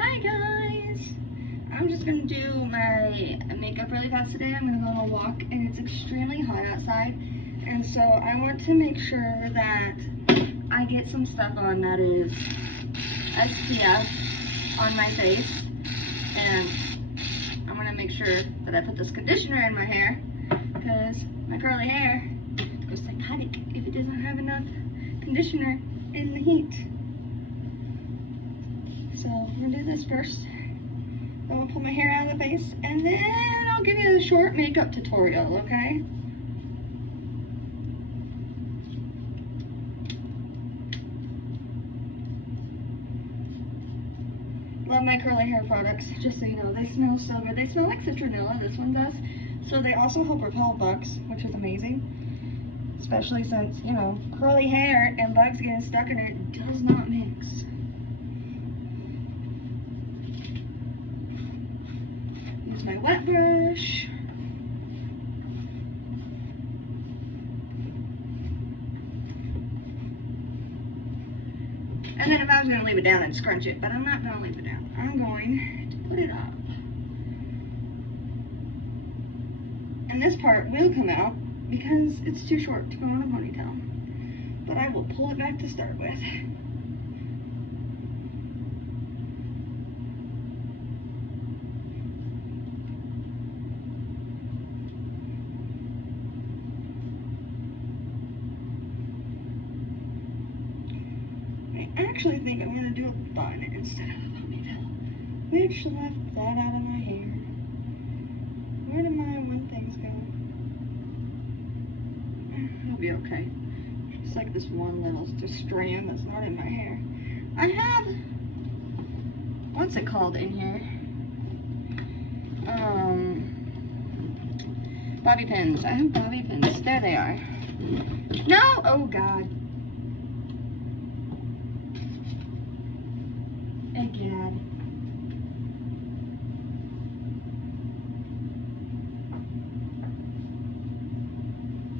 Hi guys! I'm just gonna do my makeup really fast today. I'm gonna go on a walk and it's extremely hot outside. And so I want to make sure that I get some stuff on that is SPF on my face. And I'm gonna make sure that I put this conditioner in my hair because my curly hair goes psychotic if it doesn't have enough conditioner in the heat. So I'm gonna do this first. I'm gonna pull my hair out of the face and then I'll give you a short makeup tutorial, okay? Love my curly hair products, just so you know. They smell so good. They smell like citronella, this one does. So they also help repel bugs, which is amazing. Especially since, you know, curly hair and bugs getting stuck in it does not mix. Use my wet brush. And then if I was going to leave it down, I'd scrunch it, but I'm not going to leave it down. I'm going to put it up. And this part will come out because it's too short to go on a ponytail. But I will pull it back to start with. I actually think I'm going to do a bun instead of a ponytail, which left that out of my hair. Where did my one things go? It'll be okay. It's like this one little strand that's not in my hair. I have, what's it called in here? Bobby pins. I have bobby pins. There they are. No! Oh God. Again.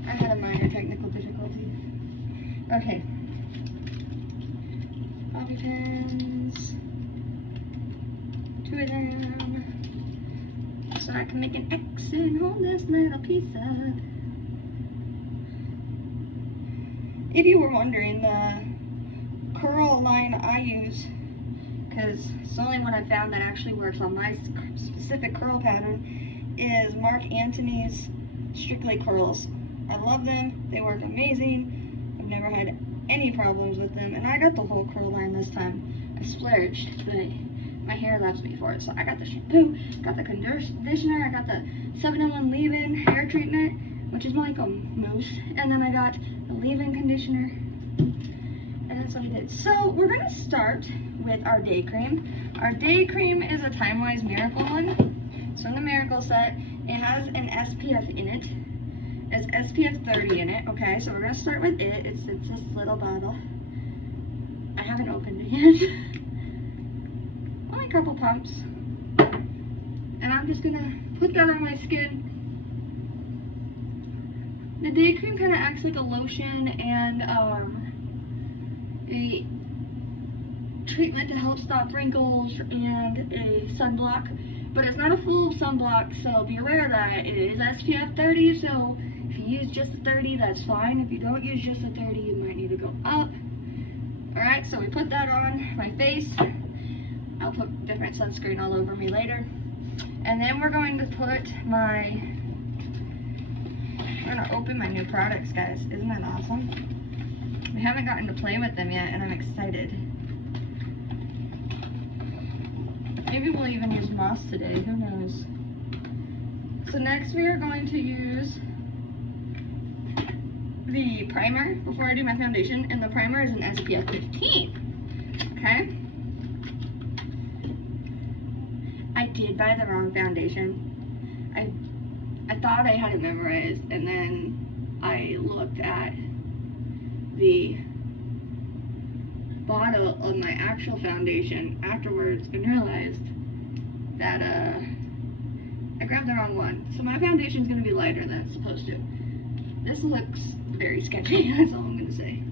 I had a minor technical difficulty. Okay. Bobby pins. 2 of them. So I can make an X and hold this little piece up. If you were wondering, the curl line I use, because it's the only one I've found that actually works on my specific curl pattern, is Mark Antony's Strictly Curls. I love them. They work amazing. I've never had any problems with them, and I got the whole curl line this time. I splurged, but my hair loves me for it. So I got the shampoo, got the conditioner, I got the 7-in-1 leave-in hair treatment, which is like a mousse, and then I got the leave-in conditioner, and that's what I did. So we're gonna start with our day cream. Our day cream is a Time Wise Miracle one. So in the Miracle set, it has an SPF in it. It's SPF 30 in it, okay? So we're gonna start with it. It's this little bottle. I haven't opened it yet. Only a couple pumps. And I'm just gonna put that on my skin. The day cream kind of acts like a lotion and a treatment to help stop wrinkles and a sunblock, but it's not a full sunblock, so be aware of that. It is SPF 30, so if you use just the 30, that's fine. If you don't use just the 30, you might need to go up. Alright, so we put that on my face. I'll put different sunscreen all over me later. And then we're going to put my, we're gonna open my new products, guys. Isn't that awesome? We haven't gotten to play with them yet, and I'm excited. Maybe we'll even use moss today, who knows. So next we are going to use the primer before I do my foundation, and the primer is an SPF 15, okay? I did buy the wrong foundation. I thought I had it memorized, and then I looked at the bottle of my actual foundation afterwards and realized that I grabbed the wrong one. So my foundation is going to be lighter than it's supposed to. This looks very sketchy, that's all I'm going to say.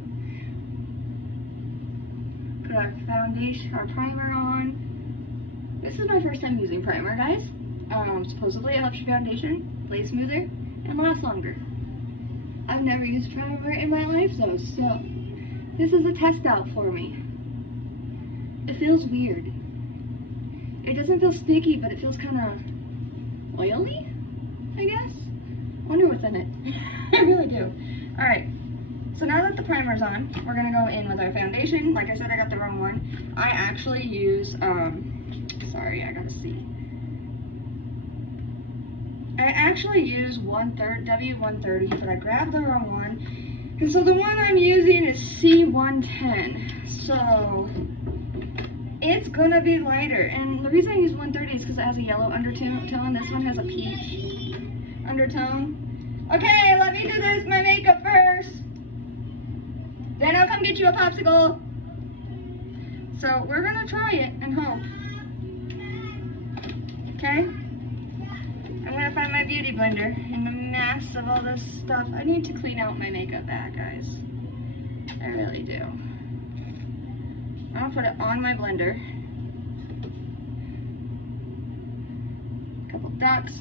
Put our foundation, our primer on. This is my first time using primer, guys. Supposedly it helps your foundation lay smoother and last longer. I've never used primer in my life though, so this is a test out for me. It feels weird. It doesn't feel sticky, but it feels kind of oily, I guess. I wonder what's in it. I really do. Alright, so now that the primer's on, we're going to go in with our foundation. Like I said, I got the wrong one. I actually use, sorry, I gotta see. I actually use W130, but I grabbed the wrong one. And so the one I'm using is C110. So it's gonna be lighter. And the reason I use 130 is because it has a yellow undertone. This one has a peach undertone. Okay, let me do my makeup first. Then I'll come get you a popsicle. So we're gonna try it and hope. Okay? I'm gonna find my beauty blender in the mess of all this stuff. I need to clean out my makeup bag, guys. I really do. I'm gonna put it on my blender. A couple dots.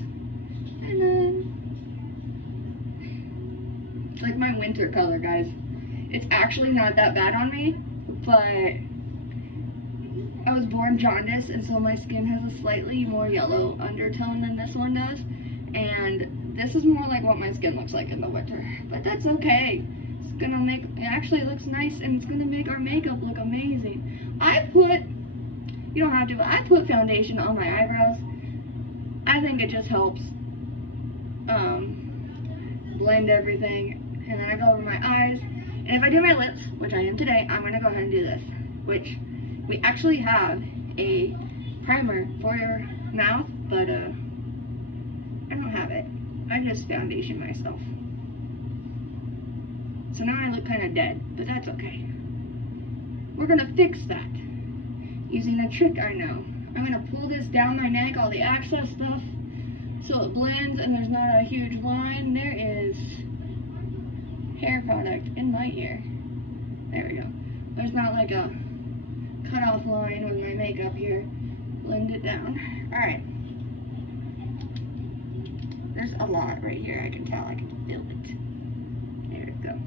And then it's like my winter color, guys. It's actually not that bad on me, but I was born jaundiced, and so my skin has a slightly more yellow undertone than this one does. And this is more like what my skin looks like in the winter. But that's okay. It's gonna make, it actually looks nice, and it's gonna make our makeup look amazing. You don't have to, but I put foundation on my eyebrows. I think it just helps blend everything. And then I go over my eyes. And if I do my lips, which I am today, I'm gonna go ahead and do this, which we actually have a primer for your mouth, but I don't have it. I just foundation myself. So now I look kind of dead, but that's okay. We're gonna fix that using a trick I know. I'm gonna pull this down my neck, all the excess stuff, so it blends and there's not a huge line. There is hair product in my ear. There we go. There's not like a cut-off line with my makeup here. Blend it down. Alright. There's a lot right here. I can tell. I can feel it. There we go.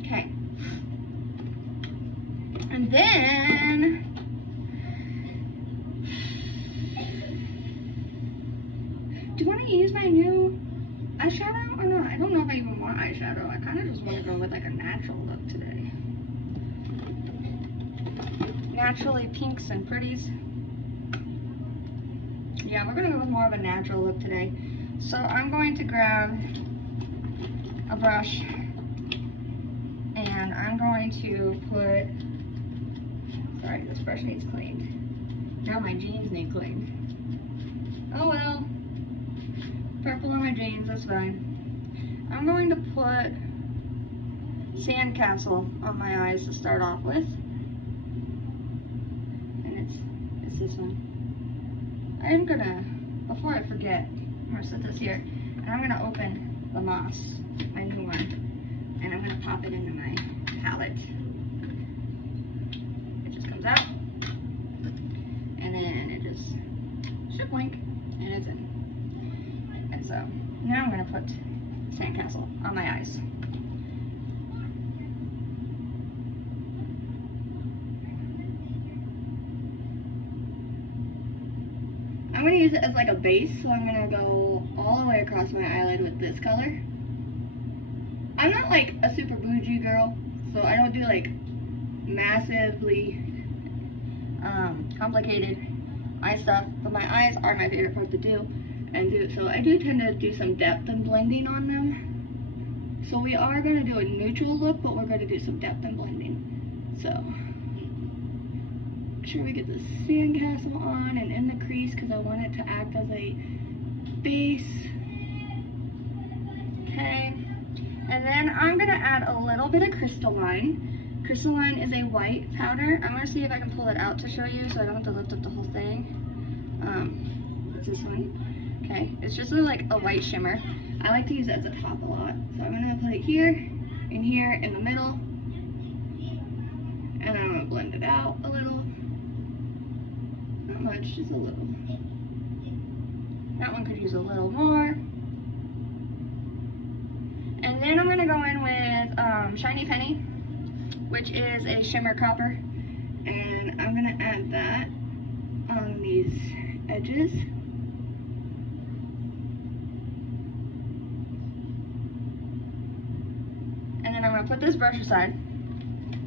Okay. And then do you want to use my new eyeshadow or not? I don't know if I even want eyeshadow. I kind of just want to go with like a natural look today. Naturally pinks and pretties. Yeah, we're going to go with more of a natural look today. So I'm going to grab a brush and I'm going to put, sorry, this brush needs cleaned. Now my jeans need cleaned. Oh well. Purple on my jeans, that's fine. I'm going to put Sandcastle on my eyes to start off with. And it's this one. I'm gonna, before I forget, I'm gonna set this here, and I'm gonna open the Moss, my new one, and I'm gonna pop it into my palette. It just comes out, and then it just should blink, and it's in. And so, now I'm gonna put Sandcastle on my eyes. I'm going to use it as like a base, so I'm going to go all the way across my eyelid with this color. I'm not like a super bougie girl, so I don't do like massively complicated eye stuff, but my eyes are my favorite part to do, so I do tend to do some depth and blending on them. So we are going to do a neutral look, but we're going to do some depth and blending. So make sure we get the Sandcastle on and in the crease because I want it to act as a base. Okay, and then I'm going to add a little bit of Crystalline. Crystalline is a white powder. I'm going to see if I can pull it out to show you so I don't have to lift up the whole thing. What's this one? Okay, it's just like a white shimmer. I like to use it as a top a lot. So I'm going to put it here, in the middle, and I'm going to blend it it's just a little. That one could use a little more. And then I'm gonna go in with Shiny Penny, which is a shimmer copper. And I'm gonna add that on these edges. And then I'm gonna put this brush aside.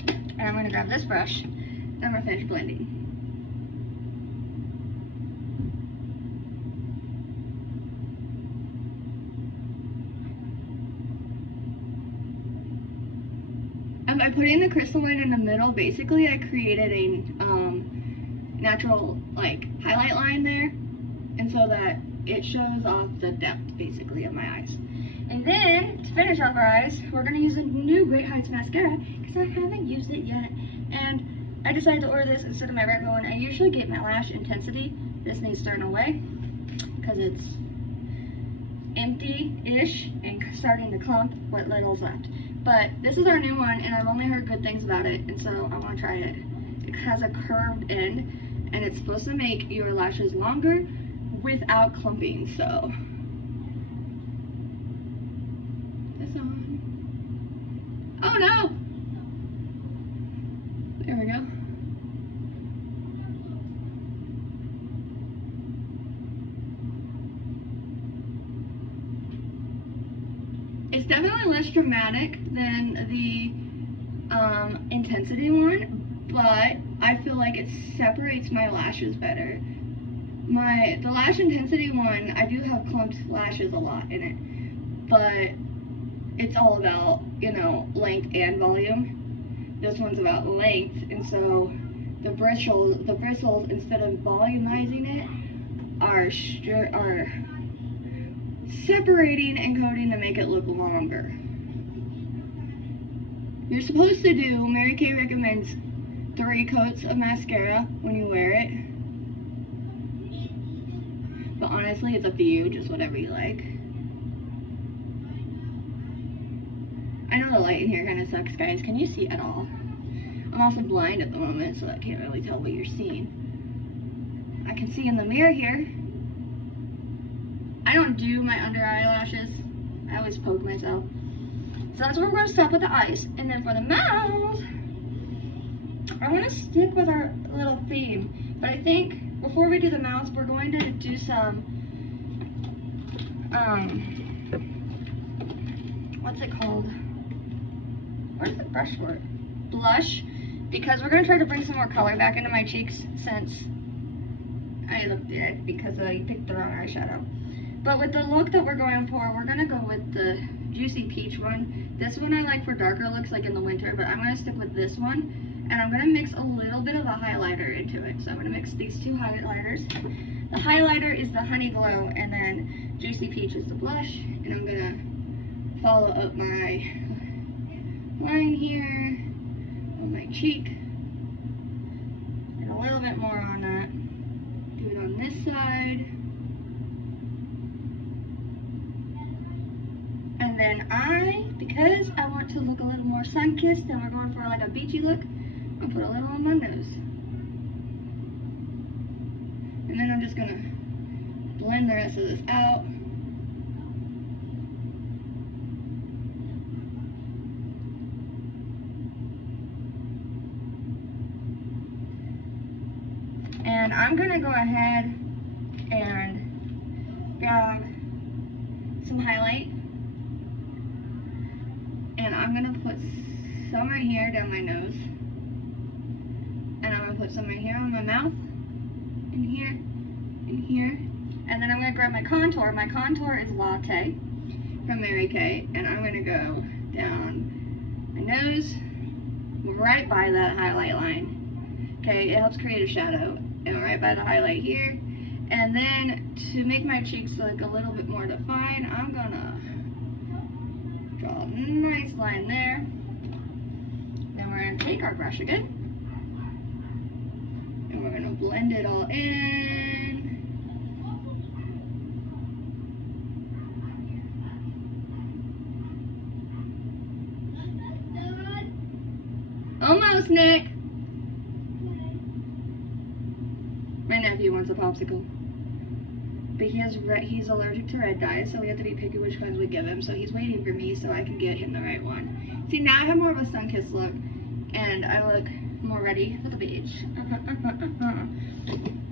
And I'm gonna grab this brush. And I'm gonna finish blending. By putting the crystalline in the middle, basically I created a natural like highlight line there, and so that it shows off the depth basically of my eyes. And then to finish off our eyes, we're gonna use a new Great Heights mascara because I haven't used it yet, and I decided to order this instead of my regular one. I usually get my lash intensity. This needs throwing away because it's empty-ish and starting to clump what little's left. But this is our new one, and I've only heard good things about it, and so I want to try it. It has a curved end, and it's supposed to make your lashes longer without clumping, so. This on. Oh no! There we go. It's definitely less dramatic than the intensity one, but I feel like it separates my lashes better. The lash intensity one, I do have clumped lashes a lot in it, but it's all about, you know, length and volume. This one's about length, and so the bristles instead of volumizing it are separating and coating to make it look longer. You're supposed to do, Mary Kay recommends 3 coats of mascara when you wear it. But honestly, it's up to you, just whatever you like. I know the light in here kind of sucks, guys. Can you see at all? I'm also blind at the moment, so I can't really tell what you're seeing. I can see in the mirror here. I don't do my under eyelashes. I always poke myself. So that's where we're going to stop with the eyes. And then for the mouth, I want to stick with our little theme. But I think before we do the mouth, we're going to do some, what's it called? Where's the brush for it? Blush. Because we're going to try to bring some more color back into my cheeks since I look dead because I picked the wrong eyeshadow. But with the look that we're going for, we're going to go with the Juicy Peach one. This one I like for darker looks, like in the winter, but I'm going to stick with this one. And I'm going to mix a little bit of a highlighter into it. So I'm going to mix these 2 highlighters. The highlighter is the Honey Glow, and then Juicy Peach is the blush. And I'm going to follow up my line here on my cheek. And a little bit more on that. Do it on this side. And then because I want to look a little more sun-kissed and we're going for like a beachy look, I'll put a little on my nose. And then I'm just gonna blend the rest of this out. And I'm gonna go ahead and grab some highlight. And I'm gonna put some right here down my nose. And I'm gonna put some right here on my mouth. And here. And here. And then I'm gonna grab my contour. My contour is Latte from Mary Kay. And I'm gonna go down my nose, right by that highlight line. Okay, it helps create a shadow. And right by the highlight here. And then to make my cheeks look a little bit more defined, I'm gonna draw a nice line there. Then we're gonna take our brush again. And we're gonna blend it all in. Almost, Nick. My nephew wants a popsicle. But he's allergic to red dye, so we have to be picky which kinds we give him. So he's waiting for me so I can get him the right one. See, now I have more of a sun-kissed look, and I look more ready for the beach.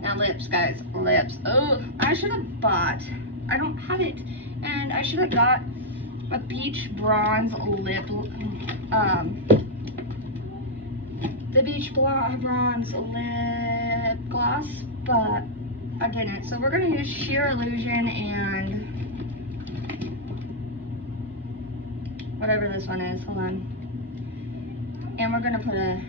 Now lips, guys, lips. Oh, I should have bought, I don't have it, and I should have got a Beach Bronze lip, the Beach Bronze lip gloss, but I didn't. So we're gonna use Sheer Illusion and whatever this one is, hold on. And we're gonna put a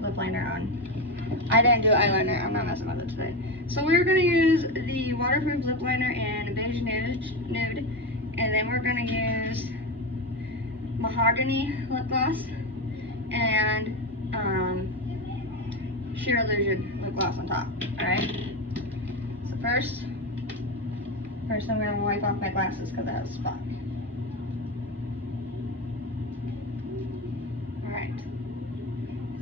lip liner on. I didn't do eyeliner, I'm not messing with it today. So we're gonna use the waterproof lip liner in Beige Nude, and then we're gonna use Mahogany lip gloss and Sheer Illusion lip gloss on top, alright? So first I'm gonna wipe off my glasses because I have a spot. Alright.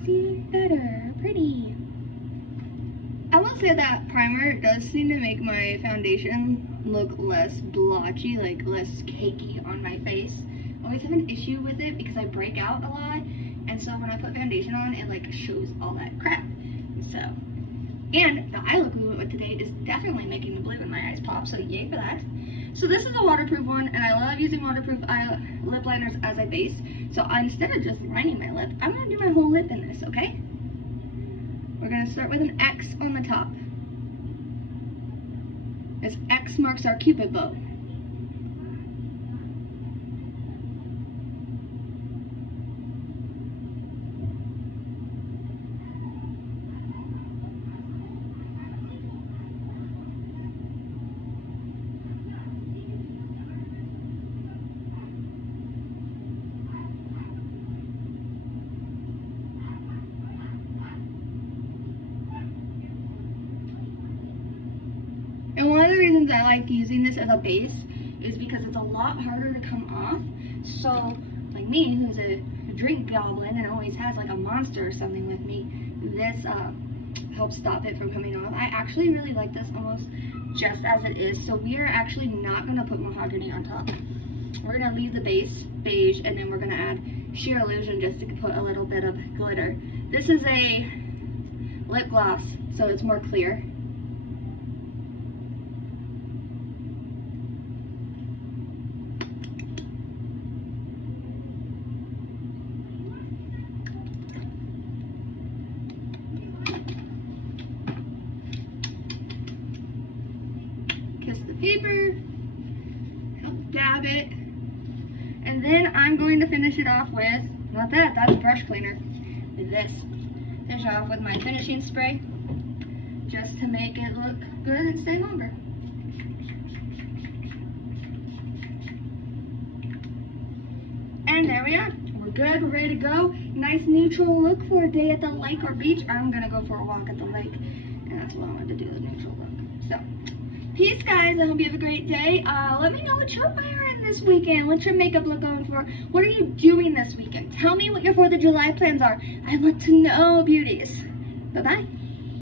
See, better, pretty. I will say that primer does seem to make my foundation look less blotchy, like less cakey on my face. I always have an issue with it because I break out a lot, and so when I put foundation on, it like shows all that crap. So, and the eye look we went with today is definitely making the blue in my eyes pop, so yay for that. So this is a waterproof one, and I love using waterproof lip liners as a base. So instead of just lining my lip, I'm gonna do my whole lip in this, okay? We're gonna start with an X on the top. This X marks our Cupid bow. And one of the reasons I like using this as a base is because it's a lot harder to come off. So, like me, who's a drink goblin and always has like a monster or something with me, this helps stop it from coming off. I actually really like this almost just as it is. So we are actually not going to put mahogany on top. We're going to leave the base beige, and then we're going to add Sheer Illusion just to put a little bit of glitter. This is a lip gloss, so it's more clear. Paper, help dab it, and then I'm going to finish it off with, not that, that's brush cleaner, with this. Finish it off with my finishing spray, just to make it look good and stay longer. And there we are. We're good, we're ready to go. Nice neutral look for a day at the lake or beach. I'm gonna go for a walk at the lake, and that's what I wanted to do, the neutral look. So. Peace, guys. I hope you have a great day. Let me know what you're wearing this weekend. What's your makeup look going for? What are you doing this weekend? Tell me what your 4th of July plans are. I want to know, beauties. Bye-bye.